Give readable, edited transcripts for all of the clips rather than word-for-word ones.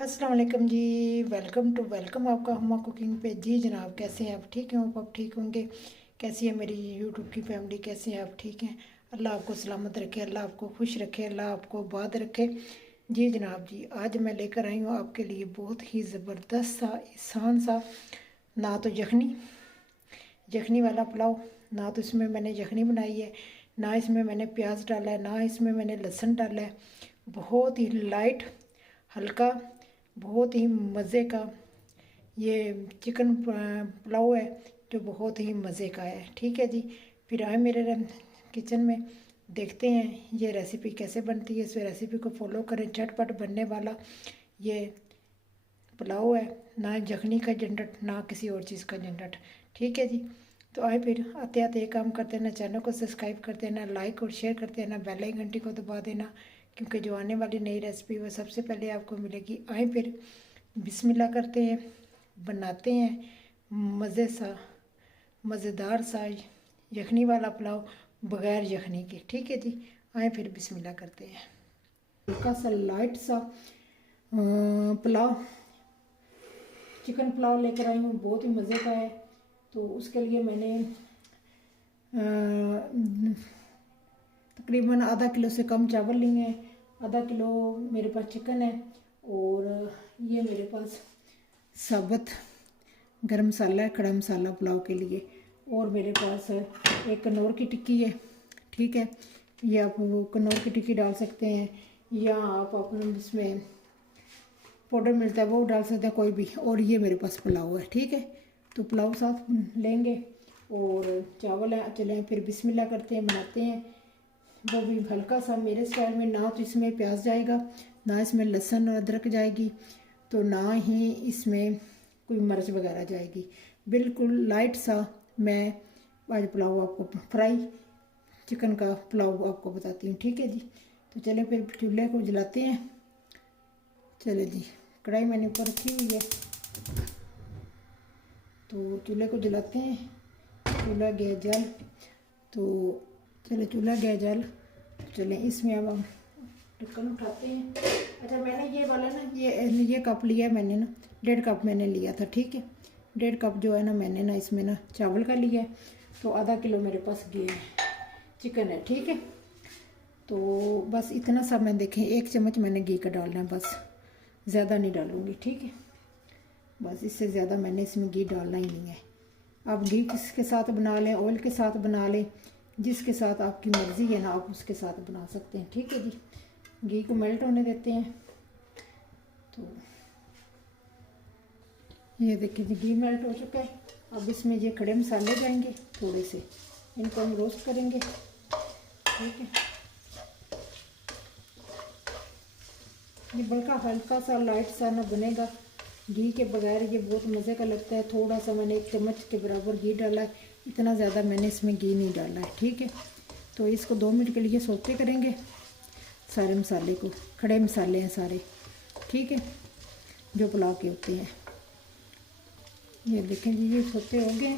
अस्सलाम वालेकुम जी। वेलकम आपका हुमा कुकिंग पे। जी जनाब, कैसे हैं आप? ठीक हैं? आप ठीक होंगे। कैसी है मेरी यूट्यूब की फैमिली? कैसे हैं आप? ठीक हैं? अल्लाह आपको सलामत रखे, अल्लाह आपको खुश रखे, अल्लाह आपको बाद रखे। जी जनाब जी, आज मैं लेकर आई हूँ आपके लिए बहुत ही ज़बरदस्त सा आसान सा, ना तो यखनी वाला पुलाव, ना तो इसमें मैंने यखनी बनाई है, ना इसमें मैंने प्याज डाला है, ना इसमें मैंने लहसुन डाला है। बहुत ही लाइट, हल्का, बहुत ही मज़े का ये चिकन पुलाव है, जो बहुत ही मज़े का है। ठीक है जी, फिर आए मेरे किचन में, देखते हैं ये रेसिपी कैसे बनती है। इस रेसिपी को फॉलो करें, झटपट बनने वाला ये पुलाव है, ना यखनी का झंझट ना किसी और चीज़ का झंझट। ठीक है जी, तो आए फिर आते आते एक काम करते हैं ना, चैनल को सब्सक्राइब कर देना, लाइक और शेयर कर देना, बेल आइकन घंटी को दबा देना, क्योंकि जो आने वाली नई रेसिपी वो सबसे पहले आपको मिलेगी। आए फिर बिस्मिल्लाह करते हैं, बनाते हैं मज़ेदार सा यखनी वाला पुलाव बग़ैर यखनी के। ठीक है जी, आए फिर बिस्मिल्लाह करते हैं। हल्का सा लाइट सा पुलाव, चिकन पुलाव लेकर आई हूँ, बहुत ही मज़े का है। तो उसके लिए मैंने तकरीबन आधा किलो से कम चावल लिए हैं, आधा किलो मेरे पास चिकन है, और ये मेरे पास साबुत गरम मसाला है, खड़ा मसाला पुलाव के लिए, और मेरे पास एक कनौर की टिक्की है। ठीक है, ये आप कनौर की टिक्की डाल सकते हैं, या आप अपने इसमें पाउडर मिलता है वो डाल सकते हैं, कोई भी। और ये मेरे पास पुलाव है। ठीक है, तो पुलाव साथ लेंगे और चावल है। चलें फिर बिस्मिल्लाह करते हैं, बनाते हैं। वो भी हल्का सा मेरे स्टाइल में, ना तो इसमें प्याज जाएगा, ना इसमें लहसुन और अदरक जाएगी, तो ना ही इसमें कोई मिर्च वगैरह जाएगी। बिल्कुल लाइट सा मैं आज पुलाव आपको, फ्राई चिकन का पुलाव आपको बताती हूँ। ठीक है जी, तो चलें फिर चूल्हे को जलाते हैं। चले जी, कढ़ाई मैंने ऊपर रखी हुई है, तो चूल्हे को जलाते हैं। चूल्हा गैस जल, तो चले चूल्हा गैस जल, चलें इसमें अब हम ढक्कन उठाते हैं। अच्छा, मैंने ये वाला ना, ये कप लिया है मैंने ना, 1.5 कप मैंने लिया था। ठीक है, 1.5 कप जो है ना मैंने ना इसमें ना चावल का लिया है, तो आधा किलो मेरे पास घी है, चिकन है। ठीक है, तो बस इतना सा मैं देखें, 1 चम्मच मैंने घी का डालना है, बस ज़्यादा नहीं डालूँगी। ठीक है, बस इससे ज़्यादा मैंने इसमें घी डालना ही नहीं है। आप घी किसके साथ बना लें, ऑयल के साथ बना लें, जिसके साथ आपकी मर्ज़ी है ना, आप उसके साथ बना सकते हैं। ठीक है जी, घी को मेल्ट होने देते हैं। तो ये देखिए जी, घी मेल्ट हो चुका है। अब इसमें ये खड़े मसाले जाएंगे थोड़े से, इनको हम रोस्ट करेंगे। ठीक है, ये बल्कि हल्का सा लाइट सा ना बनेगा, घी के बगैर ये बहुत मज़े का लगता है। थोड़ा सा मैंने 1 चम्मच के बराबर घी डाला है, इतना ज़्यादा मैंने इसमें घी नहीं डाला है। ठीक है, तो इसको 2 मिनट के लिए सोते करेंगे सारे मसाले को। खड़े मसाले हैं सारे, ठीक है, जो पुलाव के होते हैं। ये देखें जी, ये सोते हो गए।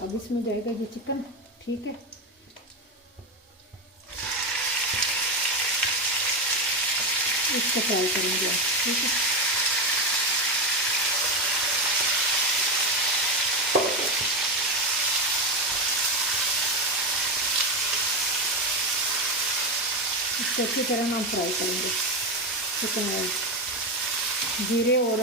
अब इसमें जाएगा ये चिकन। ठीक है, इसको फ्राई करेंगे आप। ठीक है, इसको अच्छी तरह हम फ्राई करेंगे। चिकन ऑयल, जीरे और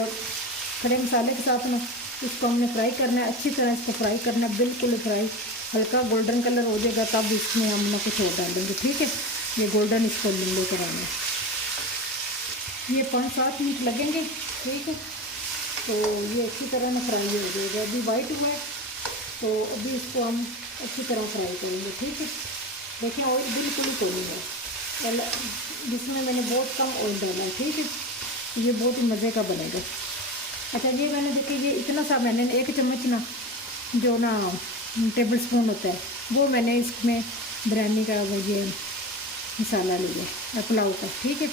खड़े मसाले के साथ ना इसको हमने फ्राई करना है, अच्छी तरह इसको फ्राई करना है, बिल्कुल फ्राई। हल्का गोल्डन कलर हो जाएगा तब इसमें हम ना कुछ और डालेंगे। ठीक है, ये गोल्डन इसको लेकर आएंगे, ये 5-7 मिनट लगेंगे। ठीक है, तो ये अच्छी तरह ना फ्राई हो जाएगा। अभी वाइट हुआ है, तो अभी इसको हम अच्छी तरह फ्राई करेंगे। ठीक है, देखिए ऑयल बिल्कुल ही कोई है, पहले जिसमें मैंने बहुत कम ऑयल डाला है। ठीक है, ये बहुत ही मज़े का बनेगा। अच्छा, ये मैंने देखिए, ये इतना सा मैंने 1 चम्मच ना, जो ना टेबल स्पून होता है, वो मैंने इसमें बिरयानी का वो ये मसाला लिया है पुलाव का। ठीक है,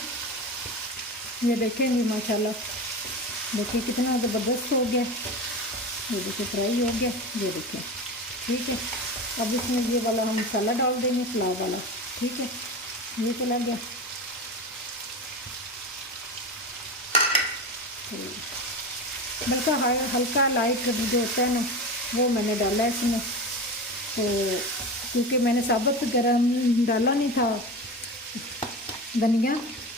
ये देखेंगे माशाल्लाह, देखिए कितना ज़बरदस्त हो गया। ये देखिए फ्राई हो गया, ये देखिए। ठीक है, अब इसमें ये वाला हम मसाला डाल देंगे, पुलाव वाला। ठीक है, ये चला गया। तो बल्कि हल्का लाइट जो होता है ना वो मैंने डाला है इसमें। तो क्योंकि मैंने साबुत गरम डाला नहीं था धनिया,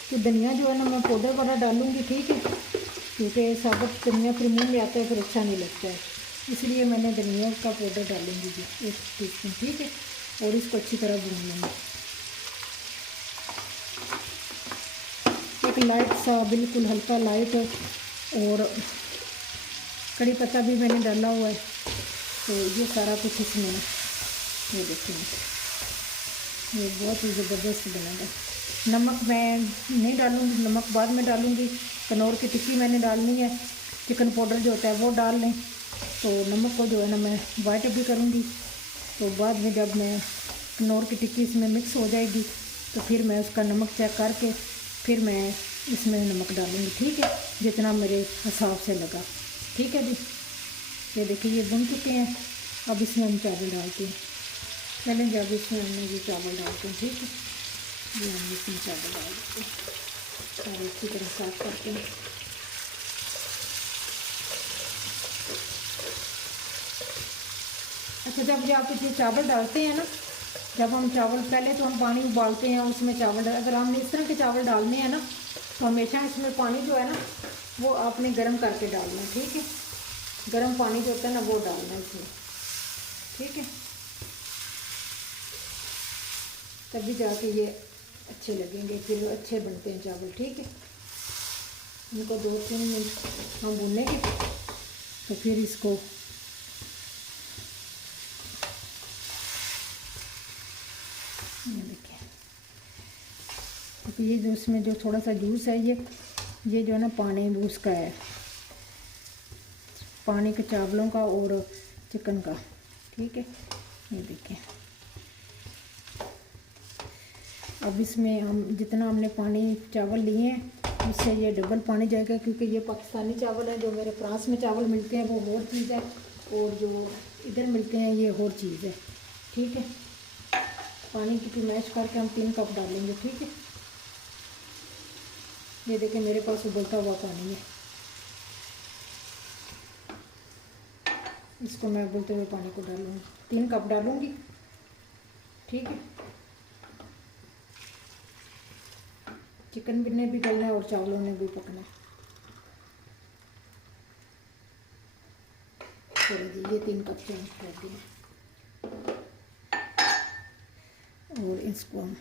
तो धनिया जो है ना मैं पाउडर वाला डालूँगी, ठीक है, क्योंकि साबुत धनिया फिर मुँह में आता है, फिर अच्छा नहीं लगता है, इसलिए मैंने धनिया का पाउडर डालूँगी जी 1 टीस्पून, ठीक है। और इसको अच्छी तरह भून लूँगी। एक लाइट सा बिल्कुल हल्का लाइट, और कड़ी पत्ता भी मैंने डाला हुआ है। तो ये सारा कुछ इसमें ये देखेंगे, ये बहुत ही ज़बरदस्त बनेगा। नमक मैं नहीं डालूँगी, नमक बाद में डालूँगी। कनौर की टिक्की मैंने डालनी है, चिकन पाउडर जो होता है वो डाल लें। तो नमक को जो है ना मैं वाइट भी करूँगी, तो बाद में जब मैं कनौर की टिक्की इसमें मिक्स हो जाएगी तो फिर मैं उसका नमक चेक करके फिर मैं इसमें नमक डालूँगी, ठीक है, जितना मेरे हिसाब से लगा, ठीक है जी। ये देखिए ये बन चुके हैं। अब इसमें हम चावल डालते हैं। चलें जब इसमें हमने ये चावल डालते हैं, ठीक है, ये हम इसमें चावल डाल देते हैं और अच्छी तरह साफ करते हैं। अच्छा, जब आप ये चावल डालते हैं ना, जब हम चावल पहले तो हम पानी उबालते हैं, उसमें चावल अगर हमने इस तरह के चावल डालने हैं ना तो हमेशा इसमें पानी जो है ना वो आपने गर्म करके डालना है, ठीक है, गर्म पानी जो होता है ना वो डालना है इसमें, ठीक है, तभी जाके ये अच्छे लगेंगे, फिर अच्छे बनते हैं चावल, ठीक है। इनको 2-3 मिनट हम भूनेंगे तो फिर इसको ये देखिए, तो ये जो इसमें जो थोड़ा सा जूस है ये जो है ना पानी उसका है, पानी के चावलों का और चिकन का, ठीक है। ये देखिए अब इसमें हम जितना हमने पानी चावल लिए हैं उससे ये डबल पानी जाएगा, क्योंकि ये पाकिस्तानी चावल है, जो मेरे फ्रांस में चावल मिलते हैं वो और चीज़ है, और जो इधर मिलते हैं ये और चीज़ है, ठीक है। पानी की मैश करके हम 3 कप डालेंगे, ठीक है। ये देखिए मेरे पास उबलता हुआ पानी है, इसको मैं उबलते हुए पानी को डालूँगी, 3 कप डालूँगी, ठीक है। चिकन ने भी गलना है और चावलों ने भी पकना है। चलो जी ये 3 कप चेंज कर दिए और इसको हम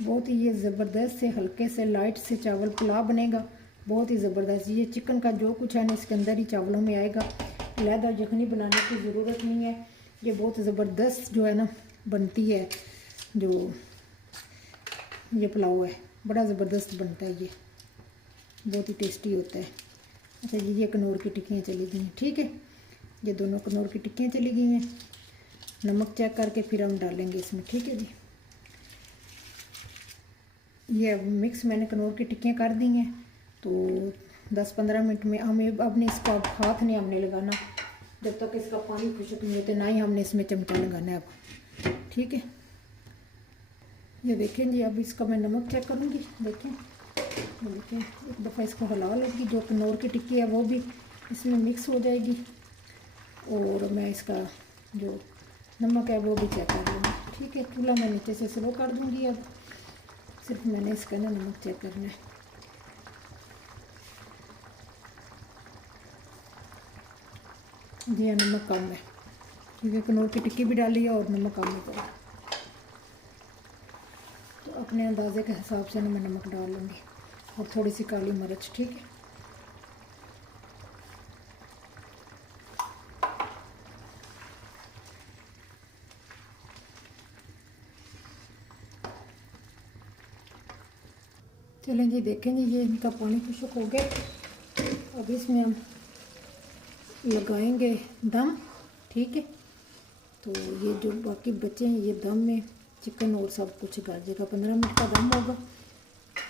बहुत ही ये ज़बरदस्त से हल्के से लाइट से चावल पुलाव बनेगा, बहुत ही ज़बरदस्त। ये चिकन का जो कुछ है ना इसके अंदर ही चावलों में आएगा, लहदा यखनी बनाने की ज़रूरत नहीं है। ये बहुत ज़बरदस्त जो है ना बनती है, जो ये पुलाव है बड़ा ज़बरदस्त बनता है, ये बहुत ही टेस्टी होता है। अच्छा जी ये कनौर की टिक्कियाँ चली गई हैं, ठीक है, ये दोनों कनौर की टिक्कियाँ चली गई हैं। नमक चेक करके फिर हम डालेंगे इसमें, ठीक है जी। ये अब मिक्स मैंने कनौर की टिक्कियाँ कर दी हैं, तो 10-15 मिनट में हमें अपने इसको अब हाथ नहीं हमने लगाना जब तक इसका पानी खुश्क नहीं होता, ना ही हमने इसमें चमचा लगाना है अब, ठीक है। ये देखें जी अब इसका मैं नमक चेक करूँगी, देखें देखिए एक दफ़ा इसको हिला लूँगी, जो कनौर की टिक्की है वो भी इसमें मिक्स हो जाएगी, और मैं इसका जो नमक है वो भी चेक कर लूँगी, ठीक है। चूल्हा मैं नीचे से स्लो कर दूँगी, अब सिर्फ मैंने इसका ना नमक चेक करना है। जी हाँ नमक कम है, क्योंकि कनौर की टिक्की भी डाली है और नमक कम है, तो अपने अंदाजे के हिसाब से ना मैं नमक डाल लूँगी, और थोड़ी सी काली मिर्च, ठीक है। चलें जी देखें जी ये इनका पानी खुश्क हो गया, अब इसमें हम लगाएंगे दम, ठीक है। तो ये जो बाकी बचे हैं ये दम में चिकन और सब कुछ कर देगा, 15 मिनट का दम होगा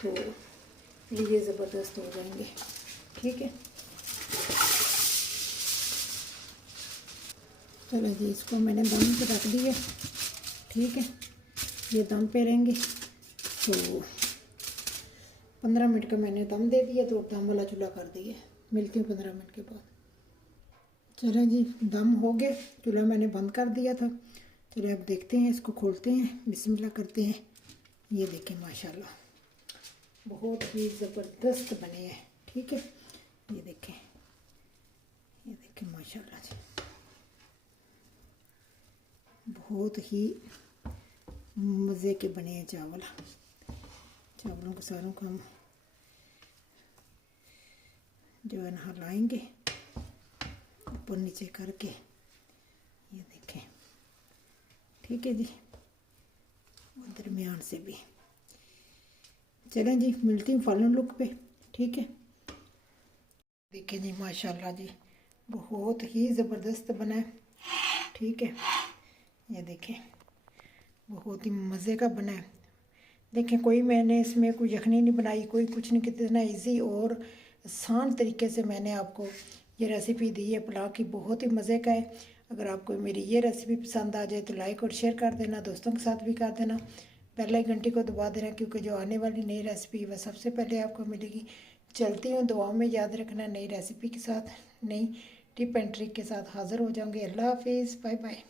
तो ये ज़बरदस्त हो जाएंगे, ठीक है। चलो जी इसको मैंने दम पे रख दिया, ठीक है, ये दम पे रहेंगे। तो 15 मिनट का मैंने दम दे दिया, तो दम वाला चूल्हा कर दिया। मिलती हूँ 15 मिनट के बाद। चलें जी, दम हो गए, चूल्हा मैंने बंद कर दिया था। चलिए अब देखते हैं, इसको खोलते हैं, बिस्मिल्लाह करते हैं। ये देखें माशाल्लाह बहुत ही ज़बरदस्त बने हैं। ठीक है, ये देखें माशाल्लाह जी, बहुत ही मज़े के बने हैं चावल। चावलों को सारों को हम जो है ना हिलाएंगे ऊपर नीचे करके। ये देखें, ठीक है जी, और दरमियान से भी। चलें जी, मिलती हूँ फाइनल लुक पे। ठीक है, देखिए जी माशाल्लाह जी, बहुत ही ज़बरदस्त बना है। ठीक है, ये देखें बहुत ही मज़े का बना है। देखें, कोई मैंने इसमें कोई यखनी नहीं बनाई, कोई कुछ नहीं, कितना इजी और आसान तरीके से मैंने आपको ये रेसिपी दी है पुलाव की। बहुत ही मज़े का है। अगर आपको मेरी ये रेसिपी पसंद आ जाए तो लाइक और शेयर कर देना, दोस्तों के साथ भी कर देना, बेल आइकन घंटी को दबा देना, क्योंकि जो आने वाली नई रेसिपी वह सबसे पहले आपको मिलेगी। चलती हूँ, दुआओं में याद रखना, नई रेसिपी के साथ, नई टिप एंड ट्रिक के साथ हाज़िर हो जाऊँगी। अल्लाह हाफिज़, बाय बाय।